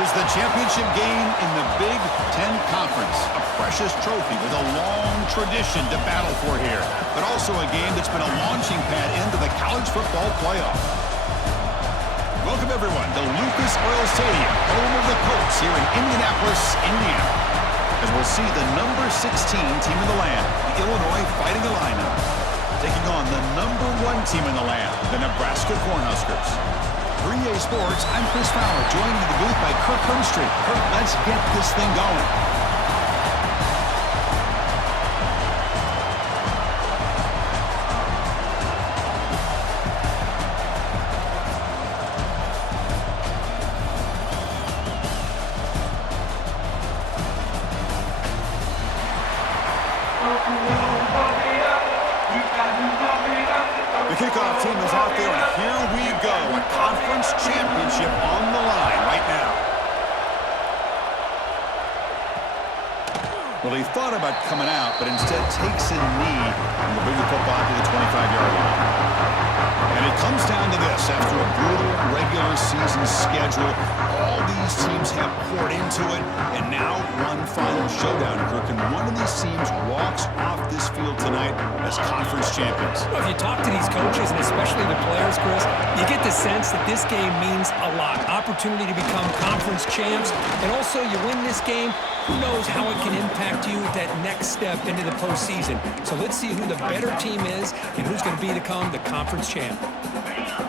is the championship game in the Big Ten Conference. A precious trophy with a long tradition to battle for here, but also a game that's been a launching pad into the college football playoff. Welcome, everyone, to Lucas Oil Stadium, home of the Colts here in Indianapolis, Indiana. As we'll see the number 16 team in the land, the Illinois Fighting Illini, taking on the number 1 team in the land, the Nebraska Cornhuskers. For EA Sports, I'm Chris Fowler, joined in the booth by Kirk Hermstreet. Kirk, let's get this thing going. The kickoff team is out there, and here we go. A conference championship on the line right now. Well, he thought about coming out, but instead takes a knee and will bring the football to the 25-yard line. And it comes down to this. After a brutal regular season schedule, all these teams have poured into it, and now one final showdown, Kirk, and one of these teams walks off this field tonight as conference champions. Well, if you talk to these coaches, and especially the players, Chris, you get the sense that this game means a lot. Opportunity to become conference champs, and also you win this game, who knows how it can impact you at that next step into the postseason. So let's see who the better team is and who's going to become the conference champ.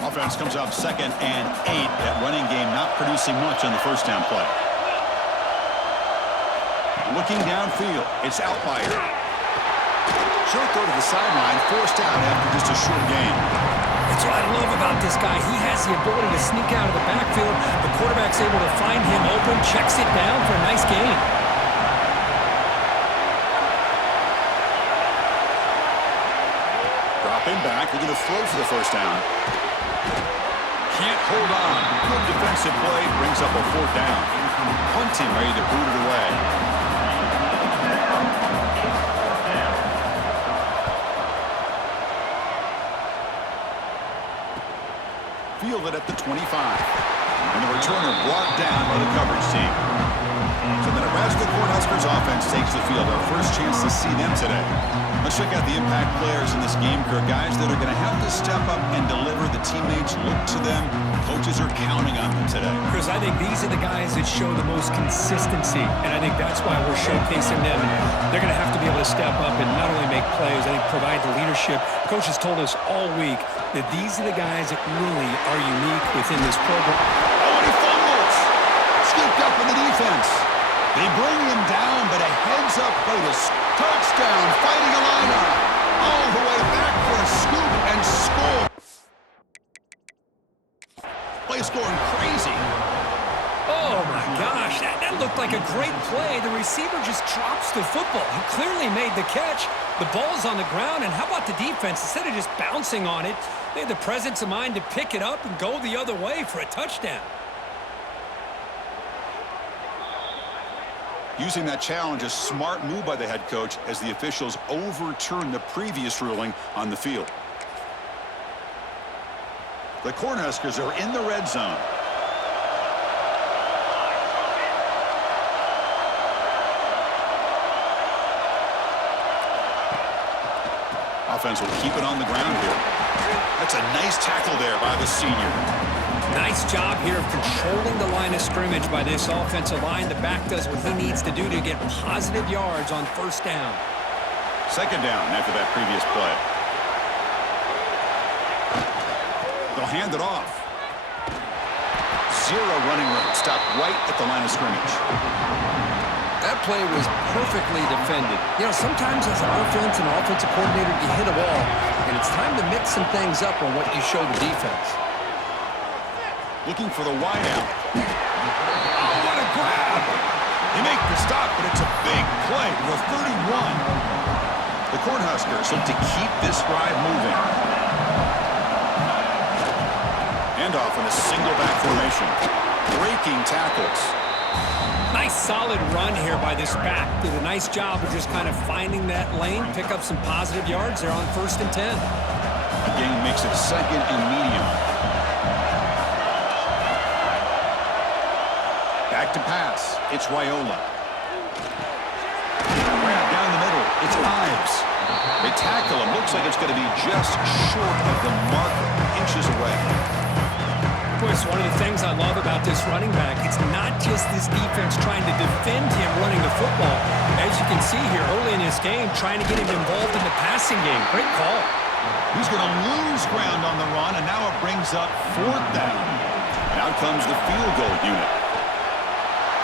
Offense comes up 2nd and 8. That running game not producing much on the first down play. Looking downfield, it's Outlier. Short throw to the sideline, forced out after just a short gain. That's what I love about this guy. He has the ability to sneak out of the backfield. The quarterback's able to find him open, checks it down for a nice gain. Dropping back, we're going to throw for the first down. Can't hold on. Good defensive play, brings up a 4th down. Punting, ready to boot it away. Fielded at the 25. And the returner brought down by the coverage team. So the Nebraska Cornhuskers offense takes the field. Our first chance to see them today. Let's check out the impact players in this game, Kirk. Guys that are going to have to step up and deliver. The teammates look to them. Coaches are counting on them today. Chris, I think these are the guys that show the most consistency, and I think that's why we're showcasing them. They're going to have to be able to step up and not only make plays, I think provide the leadership. Coaches told us all week that these are the guys that really are unique within this program. Oh, and he fumbles. Scooped up in the defense. They bring him down, but a heads-up play to touchdown, Fighting Illini. All the way back for a scoop and score. Play scoring crazy. Oh, my gosh. That looked like a great play. The receiver just drops the football. He clearly made the catch. The ball's on the ground, and how about the defense? Instead of just bouncing on it, they had the presence of mind to pick it up and go the other way for a touchdown. Using that challenge, a smart move by the head coach as the officials overturn the previous ruling on the field. The Cornhuskers are in the red zone. Offense will keep it on the ground here. That's a nice tackle there by the senior. Nice job here of controlling the line of scrimmage by this offensive line. The back does what he needs to do to get positive yards on first down. 2nd down after that previous play. They'll hand it off. Zero running room. Stopped right at the line of scrimmage. That play was perfectly defended. You know, sometimes as an offense and offensive coordinator, you hit a wall, and it's time to mix some things up on what you show the defense. Looking for the wideout. Oh, what a grab! They make the stop, but it's a big play to the 31. The Cornhuskers look to keep this drive moving. Handoff in a single back formation. Breaking tackles. Nice solid run here by this back. Did a nice job of just kind of finding that lane, pick up some positive yards there on 1st and 10. Again, makes it 2nd and medium. Back back to pass. It's Raiola. Grab down the middle. It's Ives. They tackle him. Looks like it's going to be just short of the marker, inches away. Chris, one of the things I love about this running back, it's not just this defense trying to defend him running the football. As you can see here early in this game, trying to get him involved in the passing game. Great call. He's going to lose ground on the run, and now it brings up 4th down. And out comes the field goal unit.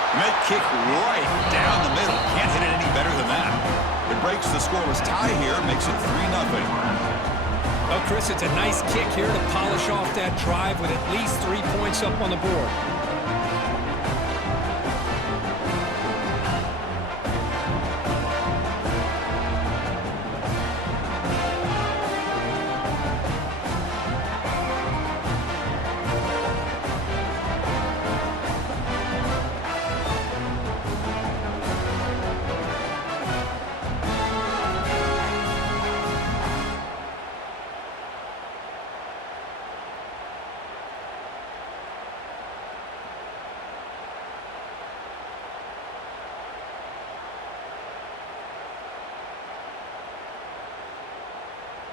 And that kick right down the middle. Can't hit it any better than that. It breaks the scoreless tie here, makes it 3-0. Well, Chris, it's a nice kick here to polish off that drive with at least 3 points up on the board.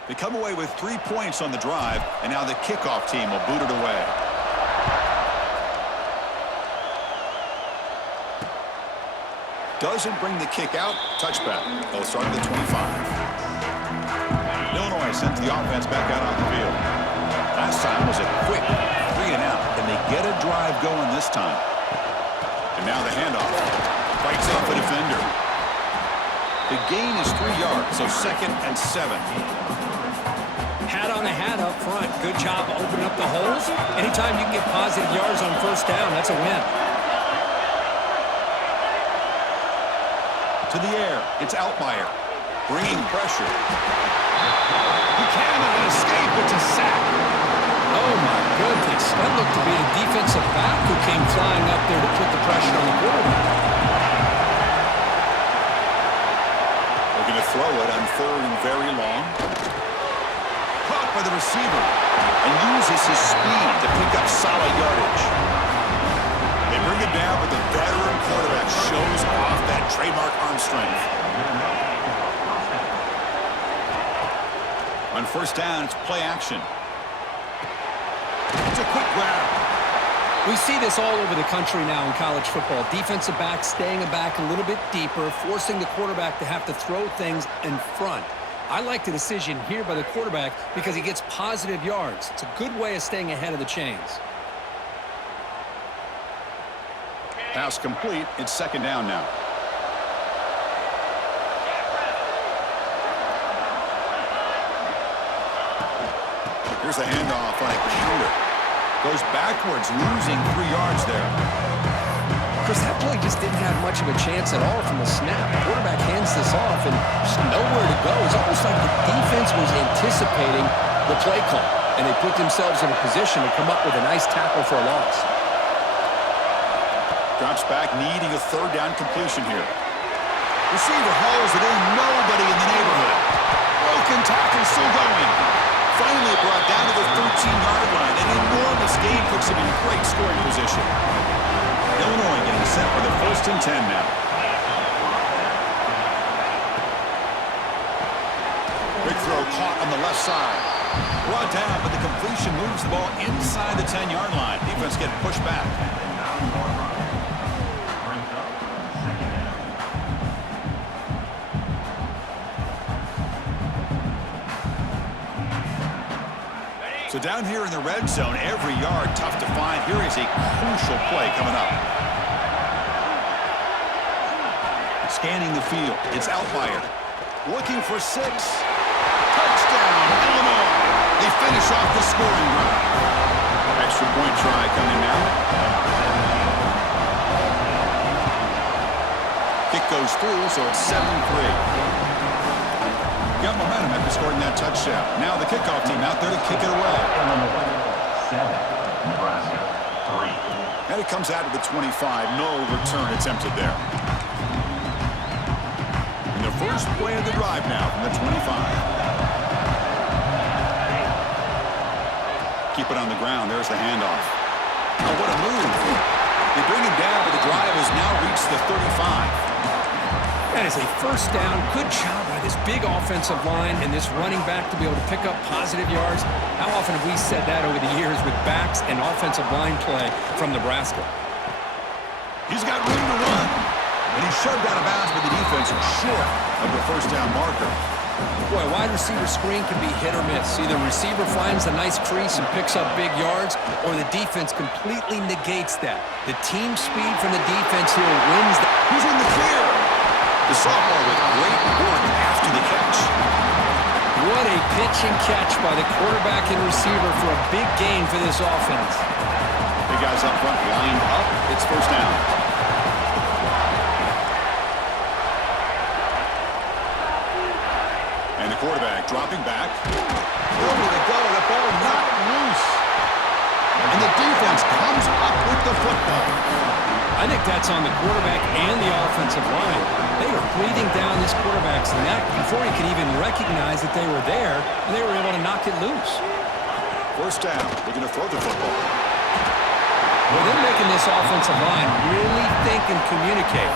They come away with 3 points on the drive, and now the kickoff team will boot it away. Doesn't bring the kick out. Touchback. They'll start at the 25. Illinois sends the offense back out on the field. Last time was a quick 3-and-out. Can they get a drive going this time? And now the handoff. Fights off a defender. The gain is 3 yards, so 2nd and 7. Hat on a hat up front. Good job opening up the holes. Anytime you can get positive yards on 1st down, that's a win. To the air. It's Altmaier. Bringing pressure. He cannot escape. It's a sack. Oh, my goodness. That looked to be a defensive back who came flying up there to put the pressure on the quarterback. They're going to throw it on 3rd and very long. Caught by the receiver and uses his speed to pick up solid yardage. They bring it down, but the veteran quarterback shows off that trademark arm strength. On 1st down, it's play action. It's a quick grab. We see this all over the country now in college football. Defensive backs staying back a little bit deeper, forcing the quarterback to have to throw things in front. I like the decision here by the quarterback because he gets positive yards. It's a good way of staying ahead of the chains. Pass complete. It's 2nd down now. Here's the handoff on a counter. Goes backwards, losing 3 yards there. Chris, that play just didn't have much of a chance at all from the snap. The quarterback hands this off and just nowhere to go. It's almost like the defense was anticipating the play call, and they put themselves in a position to come up with a nice tackle for a loss. Drops back, needing a 3rd down completion here. Receiver hauls it in, nobody in the neighborhood. Broken tackle still going. Finally brought down to the 13-yard line. An enormous gain puts him in great scoring position. Illinois getting set for the 1st and 10 now. Big throw caught on the left side. Brought down, but the completion moves the ball inside the 10-yard line. Defense getting pushed back. So down here in the red zone, every yard tough to find. Here is a crucial play coming up. Scanning the field, it's Altmaier. Looking for 6. Touchdown, Illinois. They finish off the scoring drive. Extra point try coming now. Kick goes through, so it's 7-3. Got momentum after scoring that touchdown. Now the kickoff team out there to kick it away. Illinois 7, Nebraska 3. And it comes out of the 25. No return attempted there. And the first play of the drive now from the 25. Keep it on the ground. There's the handoff. Oh, what a move. They bring him down, but the drive has now reached the 35. That is a first down. Good job by this big offensive line and this running back to be able to pick up positive yards. How often have we said that over the years with backs and offensive line play from Nebraska? He's got room to run. And he's shoved out of bounds, but the defense is short of the first down marker. Boy, wide receiver screen can be hit or miss. Either receiver finds a nice crease and picks up big yards, or the defense completely negates that. The team speed from the defense here wins. He's in the clear. The sophomore with great work after the catch. What a pitch and catch by the quarterback and receiver for a big gain for this offense. Big guys up front lined up. It's first down. And the quarterback dropping back. Over to go. The ball not loose. And the defense comes up with the football. I think that's on the quarterback and the offensive line. They were breathing down this quarterback's neck before he could even recognize that they were there, and they were able to knock it loose. First down. They're going to throw the football. Well, they're making this offensive line really think and communicate.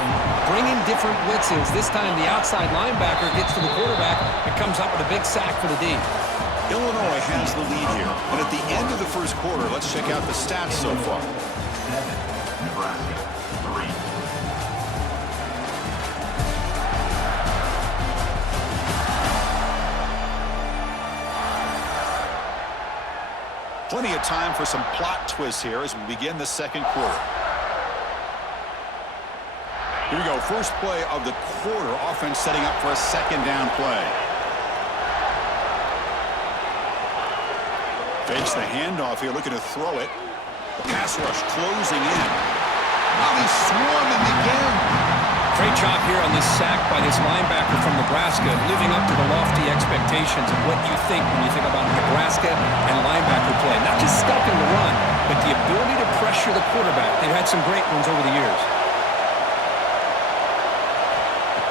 Bringing different blitzes. This time the outside linebacker gets to the quarterback and comes up with a big sack for the D. Illinois has the lead here. And at the end of the first quarter, let's check out the stats so far. 7, Nebraska 3. Plenty of time for some plot twists here as we begin the second quarter. Here we go. First play of the quarter. Offense setting up for a second down play. Fakes the handoff here, looking to throw it. The pass rush closing in. Now he's swarming again. Great job here on this sack by this linebacker from Nebraska, living up to the lofty expectations of what you think when you think about Nebraska and linebacker play. Not just stopping the run, but the ability to pressure the quarterback. They've had some great ones over the years.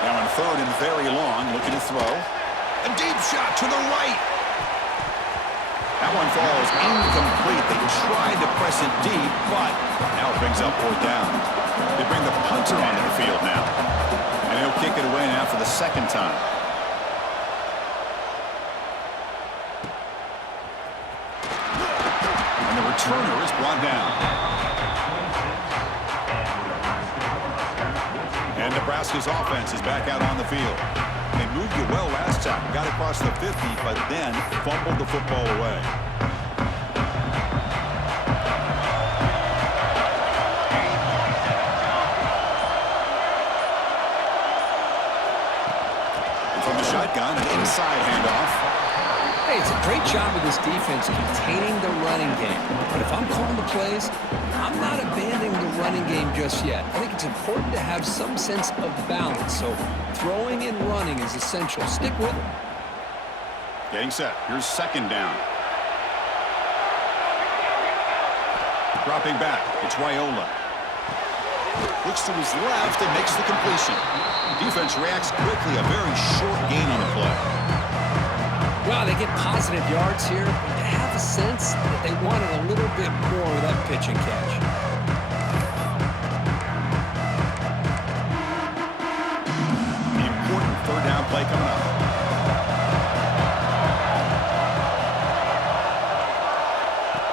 Now in third and very long, looking to throw. A deep shot to the right. That one falls incomplete. They tried to press it deep, but now it brings up fourth down. They bring the punter onto the field now. And he'll kick it away now for the second time. And the returner is brought down. And Nebraska's offense is back out on the field. They moved it well last time, got across the 50, but then fumbled the football away. And from the shotgun, an inside handoff. Hey, it's a great job of this defense containing the running game. But if I'm calling the plays, I'm not abandoning the running game just yet. I think it's important to have some sense of balance. So throwing and running is essential. Stick with it. Getting set. Here's second down. Dropping back. It's Raiola. Looks to his left and makes the completion. Defense reacts quickly. A very short gain on the play. Well, they get positive yards here, but you have a sense that they wanted a little bit more of that pitch and catch. The important third down play coming up.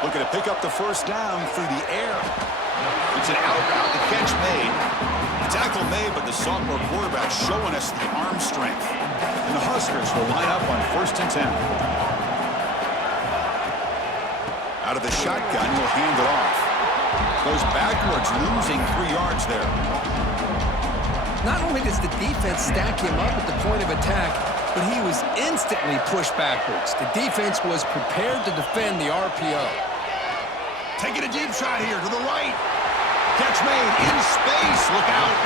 Looking to pick up the first down through the air. It's an out route. The catch made. The tackle made, but the sophomore quarterback showing us the arm strength. And the Huskers will line up on 1st and 10. Out of the shotgun, he'll hand it off. Goes backwards, losing 3 yards there. Not only does the defense stack him up at the point of attack, but he was instantly pushed backwards. The defense was prepared to defend the RPO. Taking a deep shot here to the right. Catch made in space. Look out.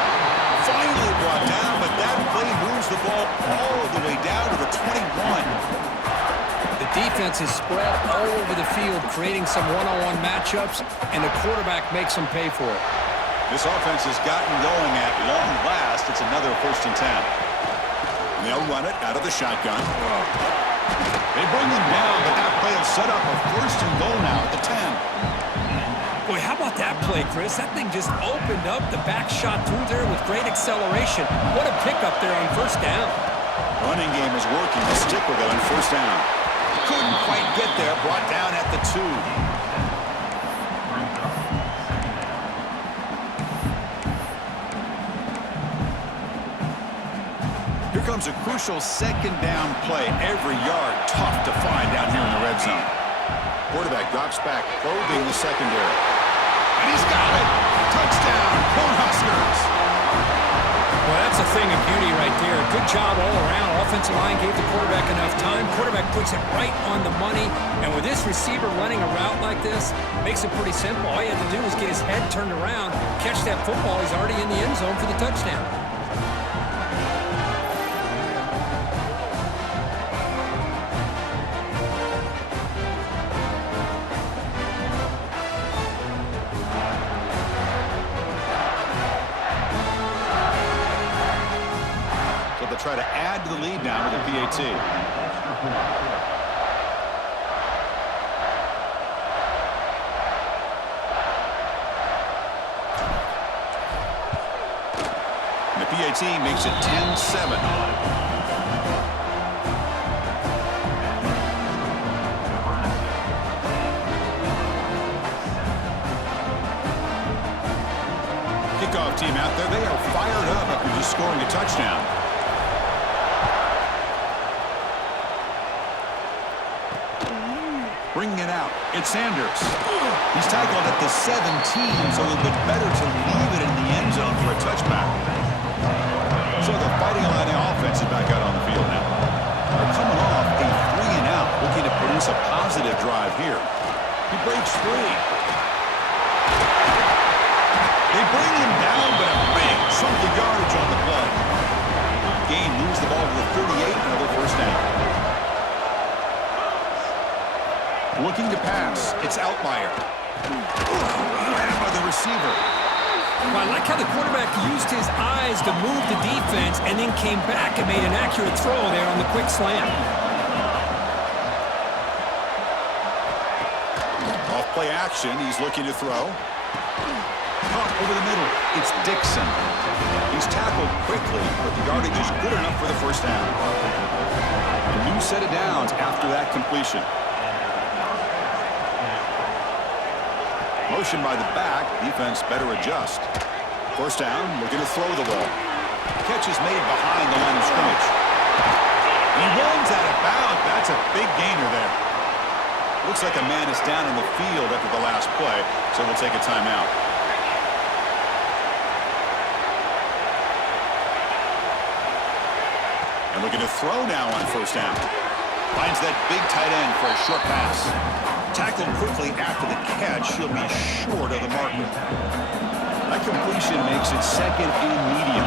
Finally brought down, but that play moves the ball all the way down to the 21. The defense is spread all over the field, creating some one-on-one matchups, and the quarterback makes them pay for it. This offense has gotten going at long last. It's another 1st and 10. And they'll run it out of the shotgun. They bring him down, but that play will set up a 1st and goal now at the 10. Boy, how about that play, Chris? That thing just opened up. The back shot through there with great acceleration. What a pickup there on first down. Running game is working to stick with it on first down. Couldn't quite get there. Brought down at the 2. Here comes a crucial second down play. Every yard tough to find down here in the red zone. Quarterback drops back, probing the secondary. And he's got it! Touchdown, Huskers! Well, that's a thing of beauty right there. Good job all around. Offensive line gave the quarterback enough time. Quarterback puts it right on the money. And with this receiver running a route like this, makes it pretty simple. All you have to do is get his head turned around, catch that football. He's already in the end zone for the touchdown. Try to add to the lead now with the PAT. And the PAT makes it 10-7. Kickoff team out there. They are fired up after just scoring a touchdown. Bringing it out, it's Sanders. He's tackled at the 17, so a little bit better to leave it in the end zone for a touchback. So the Fighting Illini offense is back out on the field now. They're coming off a 3-and-out, looking to produce a positive drive here. He breaks free. They bring him down, but a big chunk of yardage on the play. Gain moves the ball to the 38, another first down. Looking to pass. It's Outlier. Grabbed by the receiver. Well, I like how the quarterback used his eyes to move the defense and then came back and made an accurate throw there on the quick slam. Off play action. He's looking to throw. Caught over the middle. It's Dixon. He's tackled quickly, but the yardage is good enough for the first down. A new set of downs after that completion. Motion by the back. Defense better adjust. First down, looking to throw the ball. Catch is made behind the line of scrimmage. He runs out of bounds. That's a big gainer there. Looks like a man is down in the field after the last play, so we'll take a timeout. And looking to throw now on first down. Finds that big tight end for a short pass. Tackled quickly after the catch. He'll be short of the marker. That completion makes it second and medium.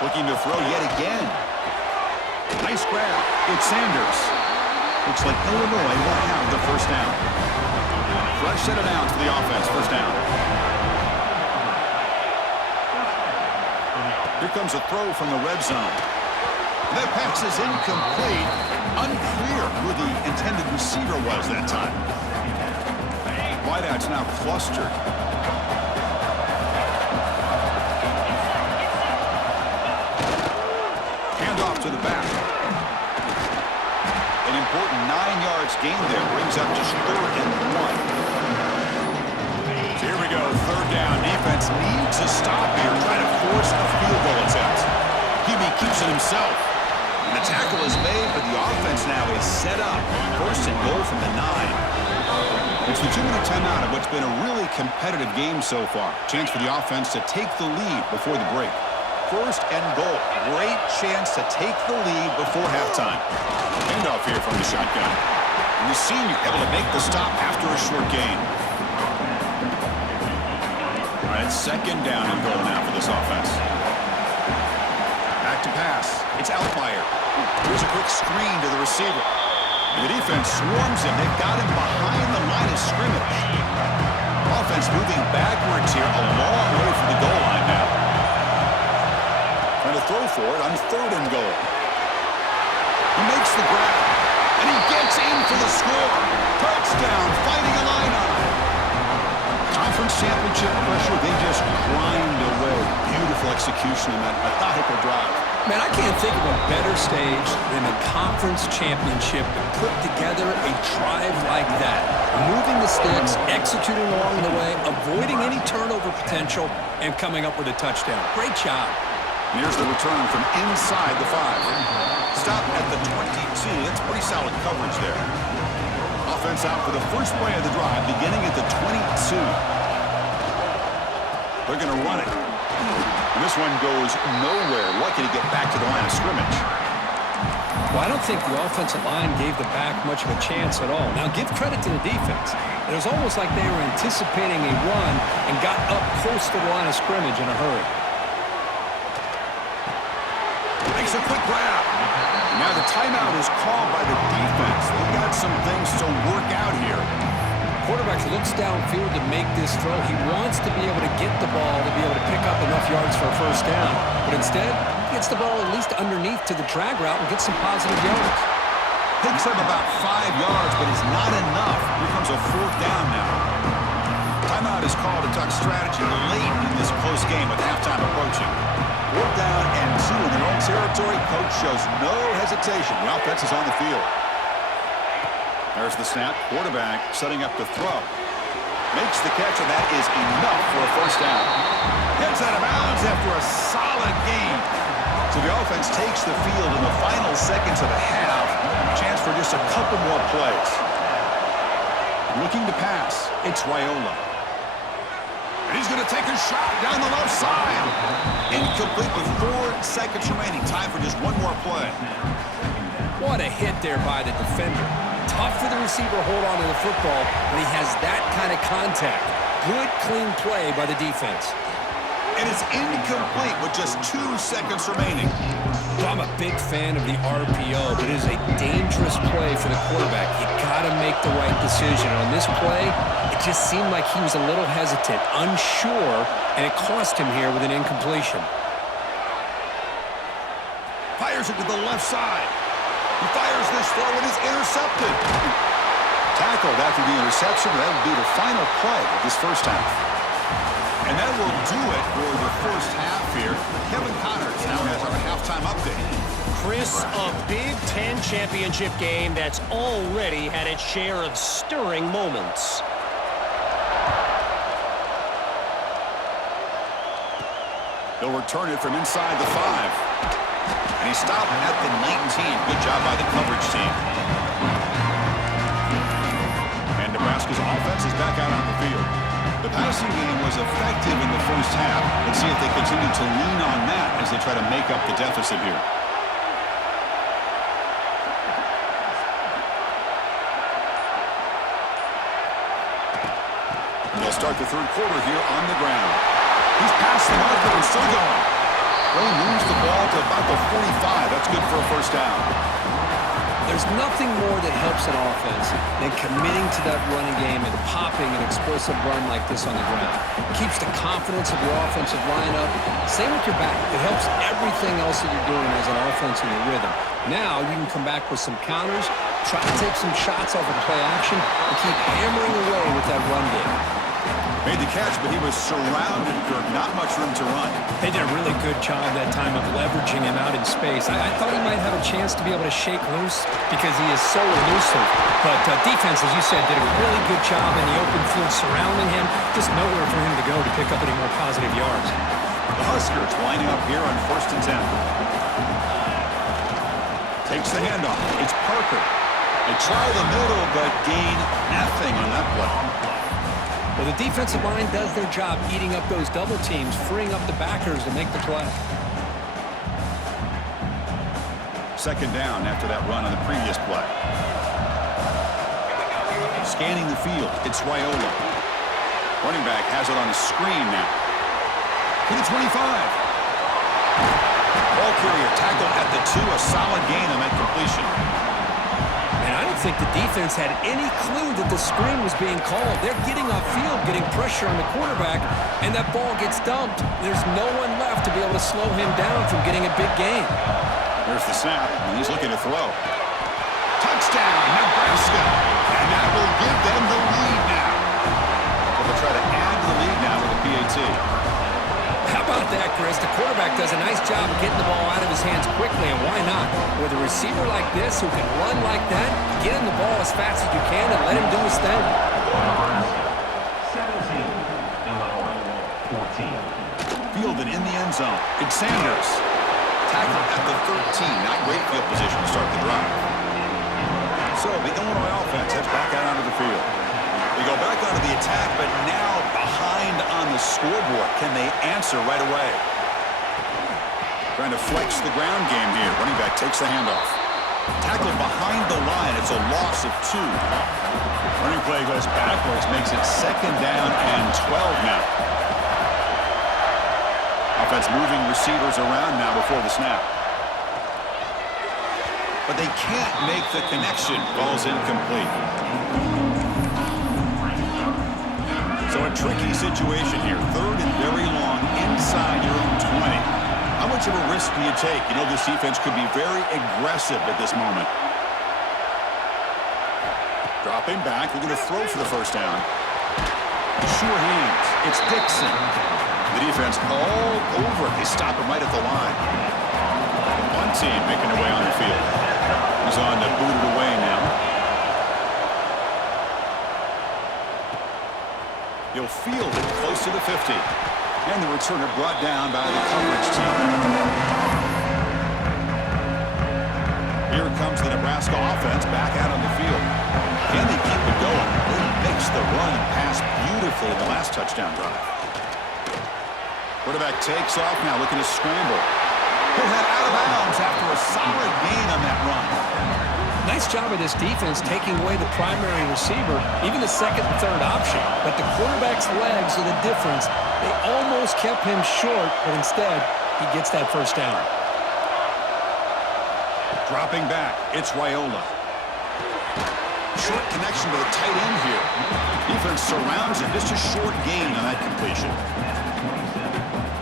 Looking to throw yet again. Nice grab. It's Sanders. Looks like Illinois will have the first down. Fresh set of downs for the offense. First down. Here comes a throw from the red zone. That pass is incomplete. Unclear who the intended receiver was that time. Wideout's now clustered. Handoff to the back. An important 9 yards gain there brings up just 3rd and 1. So here we go, 3rd down. Defense needs a stop here, trying to force a field goal attempt. QB keeps it himself. And the tackle is made, but the offense now is set up. 1st and goal from the 9. It's the 2-minute timeout of what's been a really competitive game so far. Chance for the offense to take the lead before the break. 1st and goal. Great chance to take the lead before halftime. Handoff here from the shotgun. And the senior able to make the stop after a short gain. All right, 2nd down and goal now for this offense. Back to pass. It's Outlier. Here's a quick screen to the receiver. And the defense swarms him. They've got him behind the line of scrimmage. Offense moving backwards here a long way from the goal line now. Trying to throw for it on 3rd and goal. He makes the grab. And he gets in for the score. Touchdown, fighting Illini. Conference championship pressure, they just grind away. Beautiful execution in that methodical drive. Man, I can't think of a better stage than the conference championship to put together a drive like that. Moving the sticks, executing along the way, avoiding any turnover potential, and coming up with a touchdown. Great job. And here's the return from inside the 5. Stop at the 22. That's pretty solid coverage there. Offense out for the first play of the drive, beginning at the 22. They're going to run it. And this one goes nowhere. Lucky to get back to the line of scrimmage. Well, I don't think the offensive line gave the back much of a chance at all. Now, give credit to the defense. It was almost like they were anticipating a run and got up close to the line of scrimmage in a hurry. Makes a quick grab. And now the timeout is called by the defense. They've got some things to work out here. Quarterback looks downfield to make this throw. He wants to be able to get the ball to be able to pick up enough yards for a first down. But instead, he gets the ball at least underneath to the drag route and gets some positive yards. Picks up about 5 yards, but is not enough. Here comes a 4th down now. Timeout is called to talk strategy late in this close game with halftime approaching. 4th down and 2 in their own territory. Coach shows no hesitation. The offense is on the field. There's the snap. Quarterback setting up the throw. Makes the catch, and that is enough for a first down. Gets out of bounds after a solid game. So the offense takes the field in the final seconds of the half. Chance for just a couple more plays. Looking to pass. It's Raiola. And he's going to take a shot down the left side. Incomplete with 4 seconds remaining. Time for just one more play. What a hit there by the defender. Tough for the receiver to hold on to the football, but he has that kind of contact. Good, clean play by the defense. And it's incomplete with just 2 seconds remaining. Well, I'm a big fan of the RPO, but it is a dangerous play for the quarterback. You got to make the right decision. On this play, it just seemed like he was a little hesitant, unsure, and it cost him here with an incompletion. Fires it to the left side. He fires this throw and is intercepted. Tackled after the interception. That will be the final play of this first half. And that will do it for the first half here. Kevin Connors now has our halftime update. Chris, a Big Ten championship game that's already had its share of stirring moments. They'll return it from inside the 5. And he stopped at the 19. Good job by the coverage team. And Nebraska's offense is back out on the field. The passing game was effective in the first half. Let's see if they continue to lean on that as they try to make up the deficit here. And they'll start the third quarter here on the ground. He's past the marker and still going. They moves the ball to about the 45. That's good for a first down. There's nothing more that helps an offense than committing to that running game and popping an explosive run like this on the ground. It keeps the confidence of your offensive lineup. Same with your back. It helps everything else that you're doing as an offense in your rhythm. Now you can come back with some counters, try to take some shots off of play action, and keep hammering away with that run game. Made the catch, but he was surrounded, Kirk. Not much room to run. They did a really good job that time of leveraging him out in space. I thought he might have a chance to be able to shake loose because he is so elusive. But defense, as you said, did a really good job in the open field surrounding him. Just nowhere for him to go to pick up any more positive yards. The Huskers lining up here on 1st and 10. Takes the handoff. It's Parker. They try the middle, but gain nothing on that play. Well, the defensive line does their job eating up those double teams, freeing up the backers to make the play. Second down after that run on the previous play. Scanning the field, it's Raiola. Running back has it on a screen now. To the 25. Ball carrier tackled at the 2, a solid gain on that completion. And I don't think the defense had any clue that the screen was being called. They're getting off field, getting pressure on the quarterback, and that ball gets dumped. There's no one left to be able to slow him down from getting a big gain. There's the snap, and he's looking to throw. Touchdown, Nebraska. And that will give them the lead now. So they'll try to add to the lead now with a PAT. How about that, Chris? The quarterback does a nice job of getting the ball out of his hands quickly, and why not? With a receiver like this who can run like that, get him the ball as fast as you can and let him do his thing. 17, Illinois, 14. Fielded in the end zone. It's Sanders. Tackled at the 13. Not great field position to start the drive. So the Illinois offense heads back out onto the field. They go back onto the attack, but now behind on the scoreboard. Can they answer right away? Trying to flex the ground game here. Running back takes the handoff. Tackled behind the line. It's a loss of 2. Running play goes backwards, makes it 2nd down and 12 now. Offense moving receivers around now before the snap. But they can't make the connection. Ball's incomplete. So a tricky situation here. 3rd and very long inside your own 20. How much of a risk do you take? You know this defense could be very aggressive at this moment. Dropping back. They're going to throw for the first down. Sure hands. It's Dixon. The defense all over it. They stop him right at the line. One team making their way on the field. He's on to boot it away now. He'll field it close to the 50. And the returner brought down by the coverage team. Here comes the Nebraska offense back out on the field. Can they keep it going? They mix the run and pass beautifully in the last touchdown drive. Quarterback takes off now, looking to scramble. He'll head out of bounds after a solid gain on that run. Nice job of this defense taking away the primary receiver, even the 2nd and 3rd option. But the quarterback's legs are the difference. They almost kept him short, but instead, he gets that first down. Dropping back, it's Raiola. Short connection to the tight end here. Defense surrounds him. Just a short gain on that completion.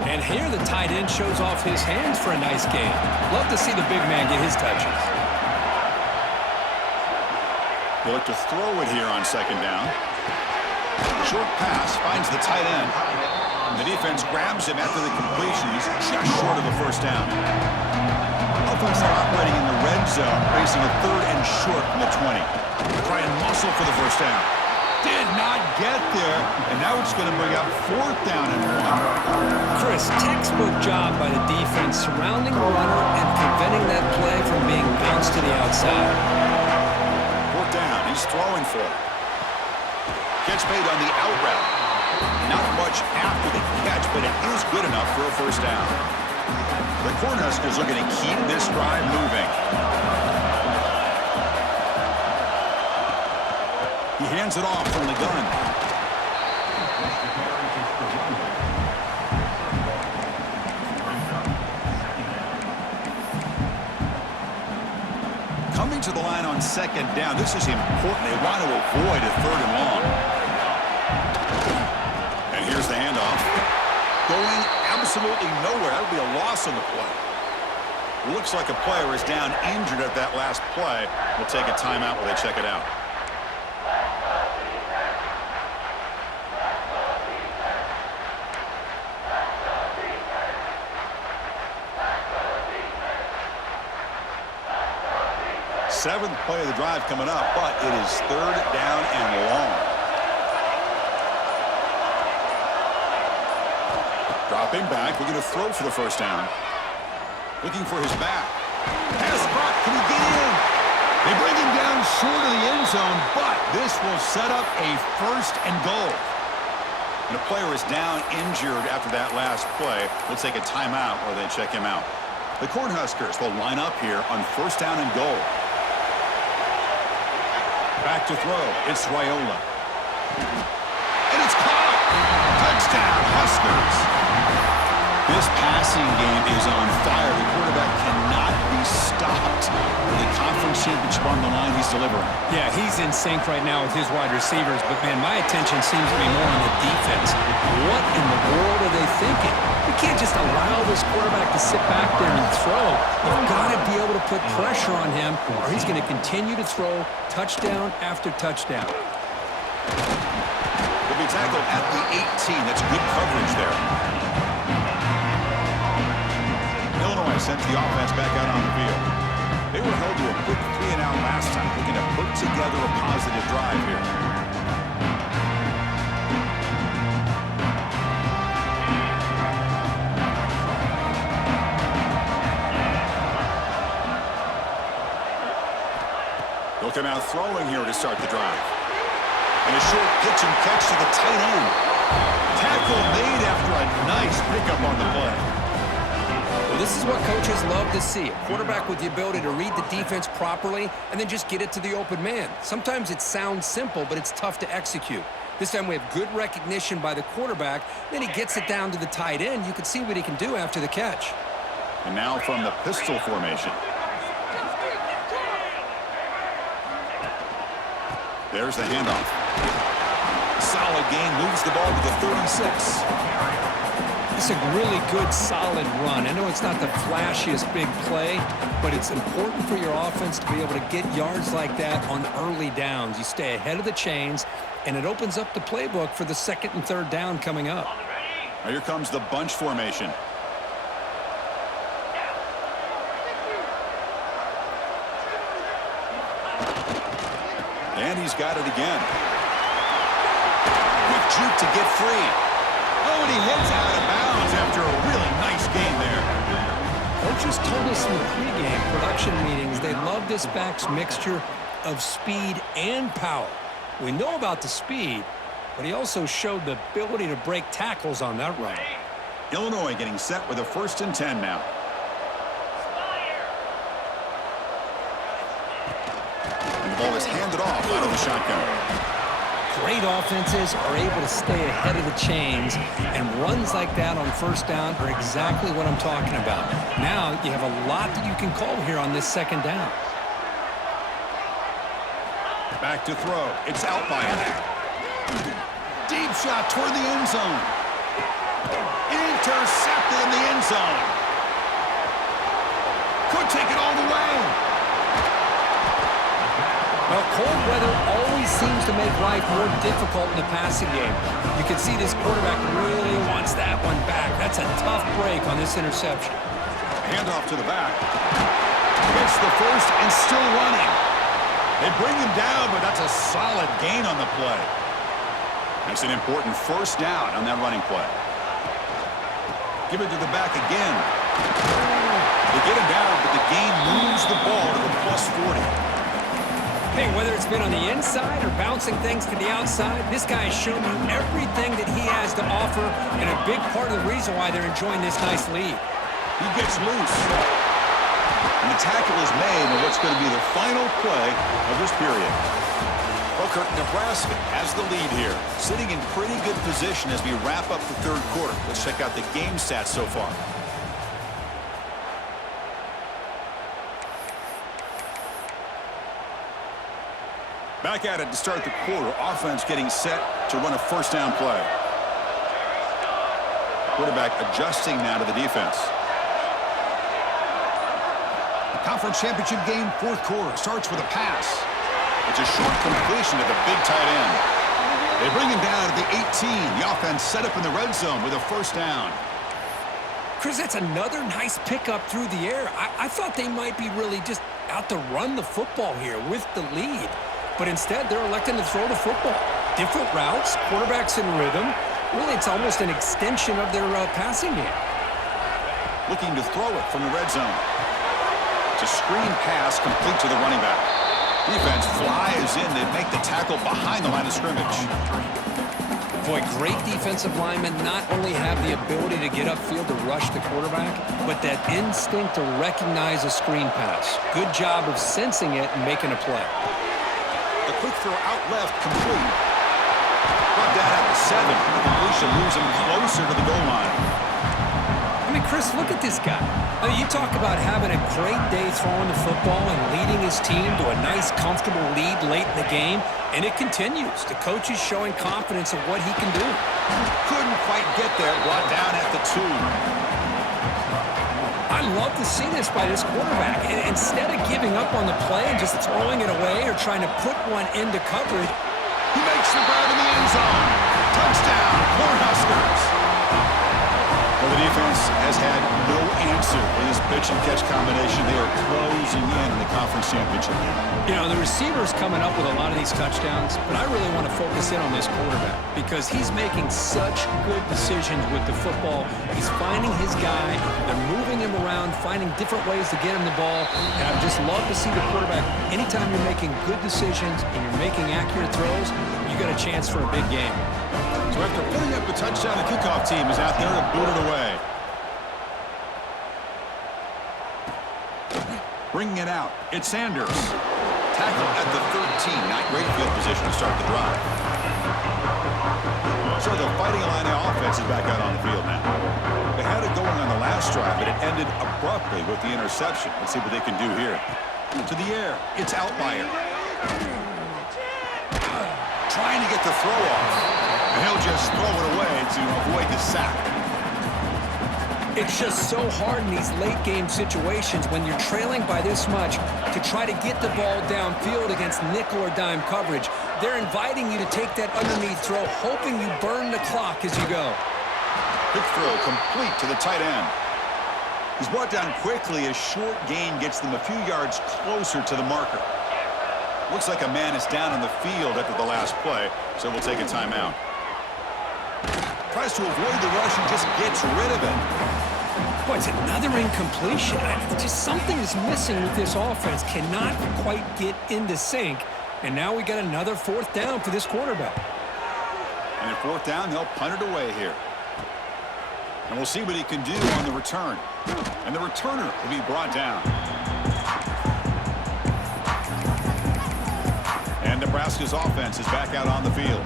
And here the tight end shows off his hands for a nice gain. Love to see the big man get his touches. They look to throw it here on 2nd down. Short pass finds the tight end. The defense grabs him after the completion. He's just short of the first down. Offense are operating in the red zone, facing a 3rd and short from the 20. Try and muscle for the first down. Did not get there, and now it's going to bring up 4th down and 1. Chris, textbook job by the defense surrounding the runner and preventing that play from being bounced to the outside. 4th down, he's throwing for it. Catch made on the out route. Not much after the catch, but it is good enough for a first down. The Cornhuskers are going to keep this drive moving. He hands it off from the gun. Coming to the line on 2nd down. This is important. They want to avoid a 3rd and long. And here's the handoff. Going absolutely nowhere. That would be a loss on the play. Looks like a player is down injured at that last play. We'll take a timeout while they check it out. Seventh play of the drive coming up, but it is 3rd down and long. Dropping back, looking to throw for the first down. Looking for his back. Pass caught, can he get in? They bring him down short of the end zone, but this will set up a 1st and goal. And the player is down injured after that last play. We'll take a timeout while they check him out. The Cornhuskers will line up here on 1st down and goal. Back to throw. It's Raiola. And it's caught. Touchdown, Huskers. This passing game is on fire. The quarterback cannot be stopped. With the conference championship on the line, he's delivering. Yeah, he's in sync right now with his wide receivers, but man, my attention seems to be more on the defense. What in the world are they thinking? The can't just allow this quarterback to sit back there and throw. You've got to be able to put pressure on him, or he's going to continue to throw touchdown after touchdown. He'll be tackled at the 18. That's good coverage there. Illinois sends the offense back out on the field. They were held to a quick 3-and-out last time, looking to put together a positive drive here. They'll come out throwing here to start the drive. And a short pitch and catch to the tight end. Tackle made after a nice pickup on the play. Well, this is what coaches love to see. A quarterback with the ability to read the defense properly and then just get it to the open man. Sometimes it sounds simple, but it's tough to execute. This time we have good recognition by the quarterback. Then he gets it down to the tight end. You can see what he can do after the catch. And now from the pistol formation. There's the handoff. Solid gain, moves the ball to the 36. It's a really good, solid run. I know it's not the flashiest big play, but it's important for your offense to be able to get yards like that on early downs. You stay ahead of the chains, and it opens up the playbook for the second and third down coming up. Now here comes the bunch formation. And he's got it again. Quick juke to get free. Oh, and he heads out of bounds after a really nice gain there. Coaches told us in the pregame production meetings they love this back's mixture of speed and power. We know about the speed, but he also showed the ability to break tackles on that run. Illinois getting set with a 1st and 10 now. And the ball is handed off out of the shotgun. Great offenses are able to stay ahead of the chains, and runs like that on first down are exactly what I'm talking about. Now you have a lot that you can call here on this second down. Back to throw. It's out by him. Deep shot toward the end zone. Intercepted in the end zone. Could take it all the way. Well, cold weather always seems to make life more difficult in the passing game. You can see this quarterback really wants that one back. That's a tough break on this interception. Handoff to the back. Gets the first and still running. They bring him down, but that's a solid gain on the play. That's an important first down on that running play. Give it to the back again. They get him down, but the gain moves the ball to the +40. Hey, whether it's been on the inside or bouncing things to the outside, this guy has shown you everything that he has to offer, and a big part of the reason why they're enjoying this nice lead. He gets loose. And the tackle is made on what's going to be the final play of this period. Well, Nebraska has the lead here, sitting in pretty good position as we wrap up the third quarter. Let's check out the game stats so far. Back at it to start the quarter. Offense getting set to run a first down play. Quarterback adjusting now to the defense. Conference championship game, fourth quarter. Starts with a pass. It's a short completion to the big tight end. They bring him down to the 18. The offense set up in the red zone with a first down. Chris, that's another nice pickup through the air. I thought they might be really just out to run the football here with the lead. But instead, they're electing to throw the football. Different routes, quarterbacks in rhythm. Really, it's almost an extension of their passing game. Looking to throw it from the red zone. It's a screen pass complete to the running back. Defense flies in. They make the tackle behind the line of scrimmage. Boy, great defensive linemen not only have the ability to get upfield to rush the quarterback, but that instinct to recognize a screen pass. Good job of sensing it and making a play. The quick throw out left, complete. Brought down at the 7. The completion moves him closer to the goal line. I mean, Chris, look at this guy. I mean, you talk about having a great day throwing the football and leading his team to a nice, comfortable lead late in the game, and it continues. The coach is showing confidence of what he can do. Couldn't quite get there, brought down at the 2. love to see this by this quarterback. And instead of giving up on the play and just throwing it away or trying to put one into coverage, he makes the grab in the end zone. Touchdown, Huskers. Well, the defense has had no answer for this pitch and catch combination. They are closing in the conference championship game. You know, the receiver's coming up with a lot of these touchdowns, but I really want to focus in on this quarterback because he's making such good decisions with the football. He's finding his guy. They're moving him around, finding different ways to get him the ball. And I just love to see the quarterback. Anytime you're making good decisions and you're making accurate throws, you got a chance for a big game. So after putting up a touchdown, the kickoff team is out there to boot it away. Bringing it out, it's Sanders. Tackle at the 13, not great field position to start the drive. So the Fighting Illini offense is back out on the field now. They had it going on the last drive, but it ended abruptly with the interception. Let's see what they can do here. To the air, it's Outlier. Trying to get the throw off. And he'll just throw it away to avoid the sack. It's just so hard in these late-game situations when you're trailing by this much to try to get the ball downfield against nickel or dime coverage. They're inviting you to take that underneath throw, hoping you burn the clock as you go. Quick throw complete to the tight end. He's brought down quickly. A short gain gets them a few yards closer to the marker. Looks like a man is down on the field after the last play, so we'll take a timeout. Tries to avoid the rush and just gets rid of it. Boy, it's another incompletion. Just something is missing with this offense. Cannot quite get into sync. And now we got another fourth down for this quarterback. And at fourth down, they'll punt it away here. And we'll see what he can do on the return. And the returner will be brought down. And Nebraska's offense is back out on the field.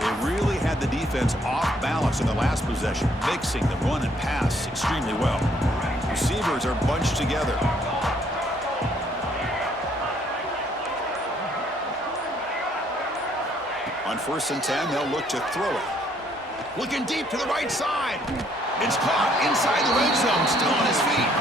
They really had the defense off balance in the last possession, mixing the run and pass extremely well. Receivers are bunched together. On 1st and 10, they'll look to throw it. Looking deep to the right side. It's caught inside the red zone, still on his feet.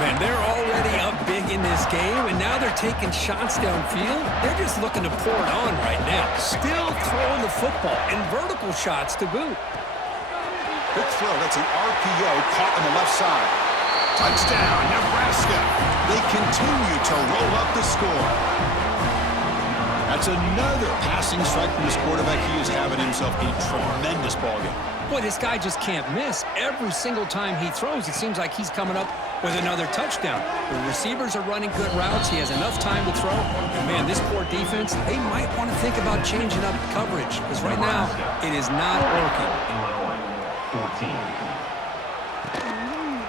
Man, they're already up big in this game, and now they're taking shots downfield. They're just looking to pour it on right now. Still throwing the football, and vertical shots to boot. Quick throw, that's an RPO caught on the left side. Touchdown, Nebraska. They continue to roll up the score. That's another passing strike from this quarterback. He is having himself a tremendous ballgame. Boy, this guy just can't miss. Every single time he throws, it seems like he's coming up with another touchdown. The receivers are running good routes. He has enough time to throw. And, man, this poor defense, they might want to think about changing up coverage because right now it is not working. 14.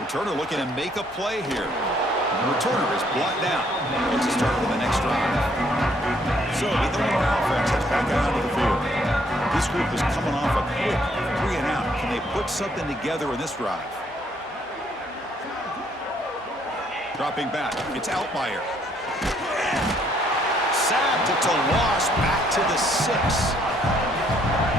Returner looking to make a play here. The returner is brought down. It's a start for the next drive. So the Illinois offense has back out onto the field. This group is coming off a quick 3-and-out. Can they put something together in this drive? Dropping back, it's Outlier. Sacked, it's a loss, back to the 6.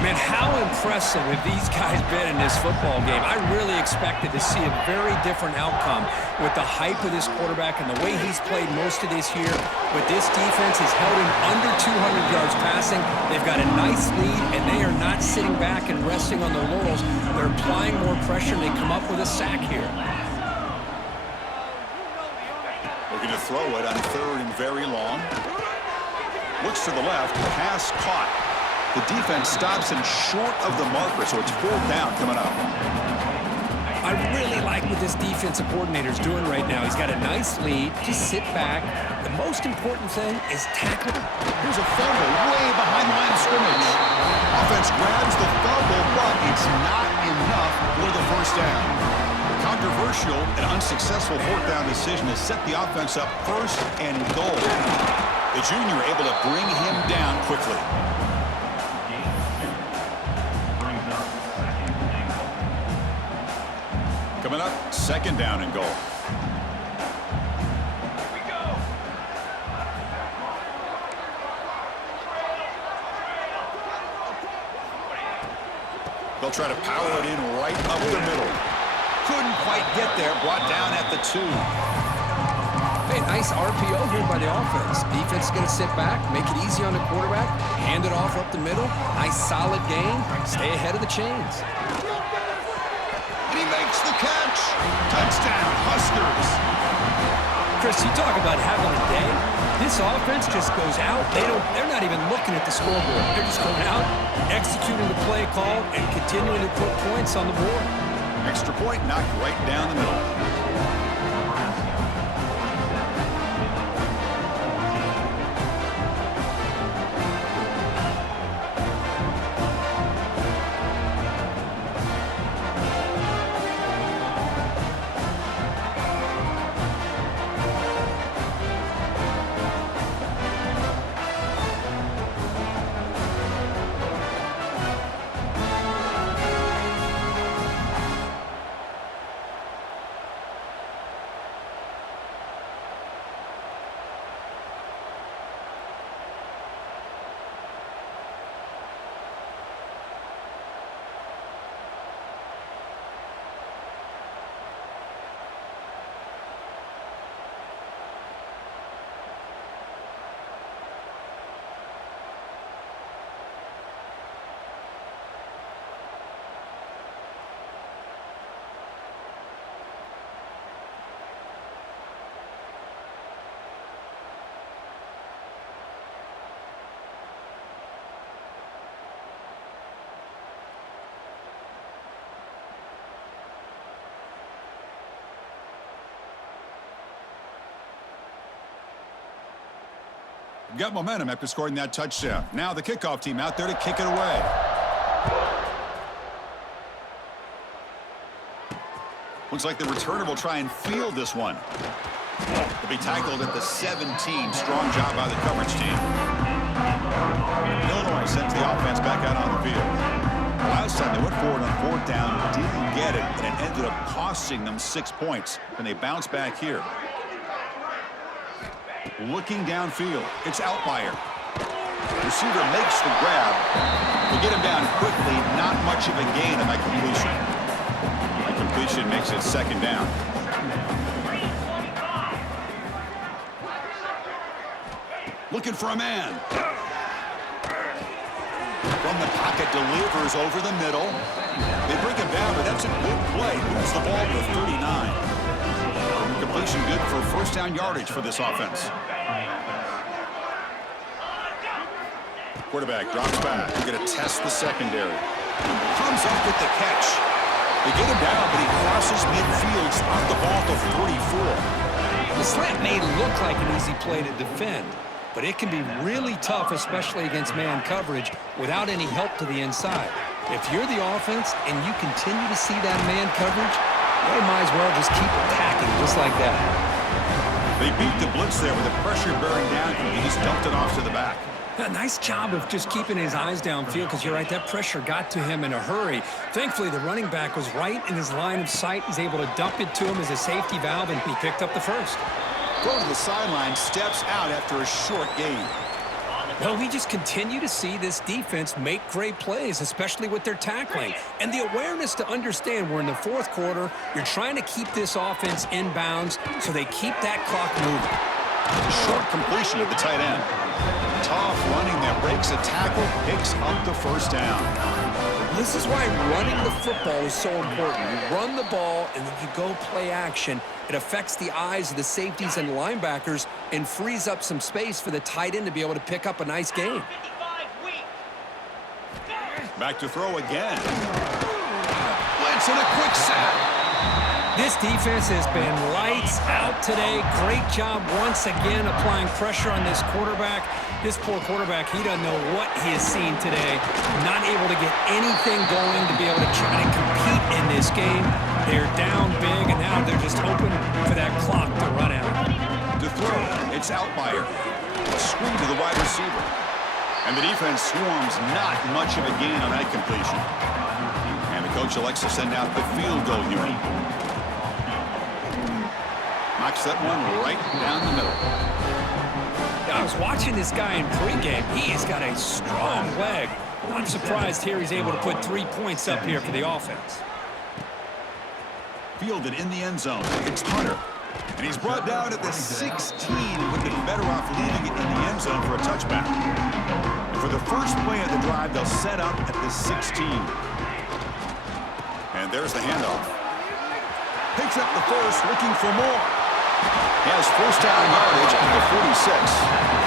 Man, how impressive have these guys been in this football game? I really expected to see a very different outcome with the hype of this quarterback and the way he's played most of this year. But this defense has held him under 200 yards passing. They've got a nice lead, and they are not sitting back and resting on their laurels. They're applying more pressure, and they come up with a sack here. Looking to throw it on 3rd and very long. Looks to the left, pass caught. The defense stops him short of the marker, so it's 4th down coming up. I really like what this defensive coordinator is doing right now. He's got a nice lead. Just sit back. The most important thing is tackle. Here's a fumble way behind the line of scrimmage. Offense grabs the fumble, but it's not enough for the 1st down. The controversial and unsuccessful 4th down decision has set the offense up 1st and goal. The junior able to bring him down quickly. Coming up, 2nd down and goal. They'll try to power it in right up the middle. Couldn't quite get there. Brought down at the 2. Hey, nice RPO here by the offense. Defense is going to sit back, make it easy on the quarterback, hand it off up the middle. Nice solid game. Stay ahead of the chains. And he makes the catch. Touchdown, Huskers. Chris, you talk about having a day. This offense just goes out. They're not even looking at the scoreboard. They're just going out, executing the play call, and continuing to put points on the board. Extra point knocked right down the middle. Got momentum after scoring that touchdown. Now the kickoff team out there to kick it away. Looks like the returner will try and field this one. He'll be tackled at the 17. Strong job by the coverage team. Illinois sends the offense back out on the field. Last time they went forward on 4th down, didn't get it, and it ended up costing them 6 points. And they bounce back here. Looking downfield, it's Outlier. Receiver makes the grab. They get him down quickly, not much of a gain on that completion. That completion makes it 2nd down. Looking for a man. From the pocket, delivers over the middle. They bring him down, but that's a good play. Moves the ball to the 39. Completion good for 1st down yardage for this offense. Quarterback drops back. They're going to test the secondary. Comes up with the catch. They get him down, but he crosses midfield, spot the ball to 44. The slant may look like an easy play to defend, but it can be really tough, especially against man coverage, without any help to the inside. If you're the offense and you continue to see that man coverage, they might as well just keep attacking just like that. They beat the blitz there with the pressure bearing down, and he just dumped it off to the back. A nice job of just keeping his eyes downfield because you're right, that pressure got to him in a hurry. Thankfully, the running back was right in his line of sight. He's able to dump it to him as a safety valve, and he picked up the first. Go to the sideline, steps out after a short gain. Well, we just continue to see this defense make great plays, especially with their tackling. And the awareness to understand we're in the 4th quarter, you're trying to keep this offense in bounds so they keep that clock moving. Short completion at the tight end. Tough running that breaks a tackle, picks up the 1st down. This is why running the football is so important. You run the ball and then you go play action. It affects the eyes of the safeties and linebackers and frees up some space for the tight end to be able to pick up a nice game. Back to throw again. Blitz and a quick sack. This defense has been lights out today. Great job once again applying pressure on this quarterback. This poor quarterback, he doesn't know what he has seen today. Not able to get anything going to be able to try to compete in this game. They're down big, and now they're just hoping for that clock to run out. To throw, it's Outlier. A screen to the wide receiver. And the defense swarms, not much of a gain on that completion. And the coach elects to send out the field goal unit. Knocks that one right down the middle. I was watching this guy in pregame. He's got a strong leg. I'm surprised here he's able to put 3 points up here for the offense. Fielded in the end zone. It's Hunter. And he's brought down at the 16. Would have been better off leaving it in the end zone for a touchback. And for the first play of the drive, they'll set up at the 16. And there's the handoff. Picks up the first, looking for more. Has first down yardage at the 46.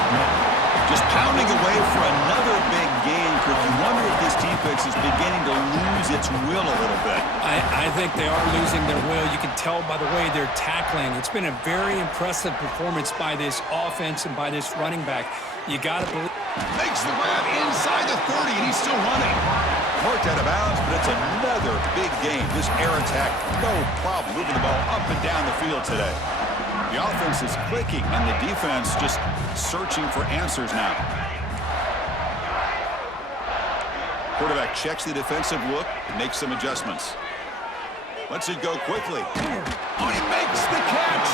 Just pounding away for another big gain. Could you wonder if this defense is beginning to lose its will a little bit? I think they are losing their will. You can tell by the way they're tackling. It's been a very impressive performance by this offense and by this running back. You got to believe. Makes the grab inside the 30, and he's still running. Marked out of bounds, but it's another big gain. This air attack, no problem moving the ball up and down the field today. The offense is clicking, and the defense just searching for answers now. Quarterback checks the defensive look, makes some adjustments. Lets it go quickly. Oh, he makes the catch!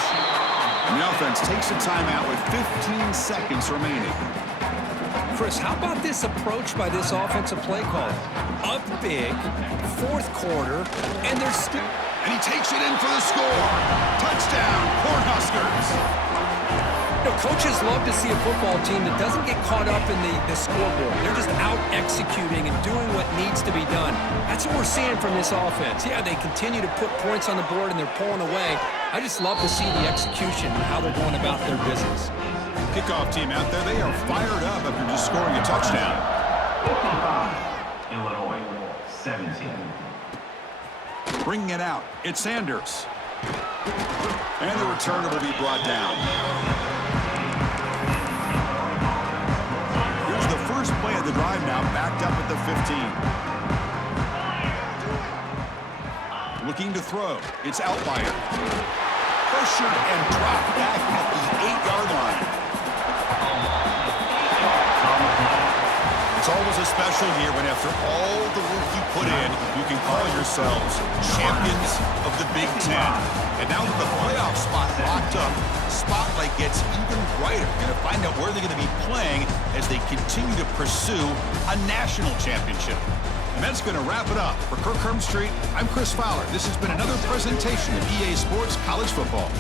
And the offense takes a timeout with 15 seconds remaining. Chris, how about this approach by this offensive play caller? Up big, fourth quarter, and they're still... And he takes it in for the score. Touchdown, Huskers. You know, coaches love to see a football team that doesn't get caught up in the scoreboard. They're just out executing and doing what needs to be done. That's what we're seeing from this offense. Yeah, they continue to put points on the board and they're pulling away. I just love to see the execution and how they're going about their business. Kickoff team out there, they are fired up after just scoring a touchdown. 55, Illinois, 17. Bringing it out, it's Sanders. And the returner will be brought down. Here's the first play of the drive now, backed up at the 15. Looking to throw, it's Outlier. Pressured and dropped back at the 8-yard line. It's always a special year when after all the work you put in, you can call yourselves champions of the Big Ten. And now that the playoff spot locked up, the spotlight gets even brighter. You're going to find out where they're going to be playing as they continue to pursue a national championship. And that's going to wrap it up. For Kirk Street, I'm Chris Fowler. This has been another presentation of EA Sports College Football.